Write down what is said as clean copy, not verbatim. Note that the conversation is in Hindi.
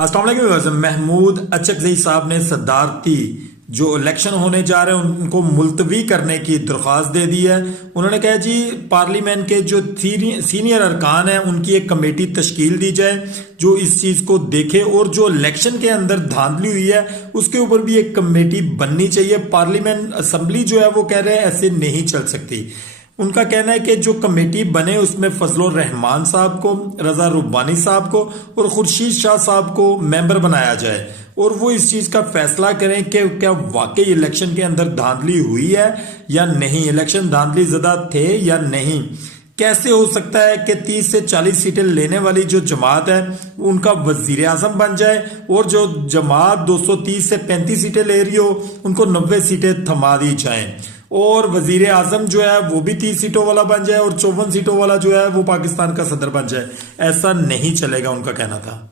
अस्सलाम वालेकुम। महमूद अचकज़ई साहब ने सदारती जो इलेक्शन होने जा रहे हैं उनको मुलतवी करने की दरख्वास्त दे दी है। उन्होंने कहा जी पार्लियामेंट के जो सीनियर अरकान हैं उनकी एक कमेटी तश्कील दी जाए जो इस चीज़ को देखे, और जो इलेक्शन के अंदर धांधली हुई है उसके ऊपर भी एक कमेटी बननी चाहिए। पार्लियामेंट असम्बली जो है वो कह रहे हैं ऐसे नहीं चल सकती। उनका कहना है कि जो कमेटी बने उसमें फजलुर रहमान साहब को, रजा रुब्बानी साहब को और खुर्शीद शाह साहब को मेंबर बनाया जाए और वो इस चीज का फैसला करें कि क्या वाकई इलेक्शन के अंदर धांधली हुई है या नहीं, इलेक्शन धांधली ज़दा थे या नहीं। कैसे हो सकता है कि 30 से 40 सीटें लेने वाली जो जमात है उनका वजीर आजम बन जाए और जो जमात 230 से 35 सीटें ले रही हो उनको 90 सीटें थमा दी जाएं, और वजीर आजम जो है वो भी 30 सीटों वाला बन जाए और 54 सीटों वाला जो है वो पाकिस्तान का सदर बन जाए। ऐसा नहीं चलेगा, उनका कहना था।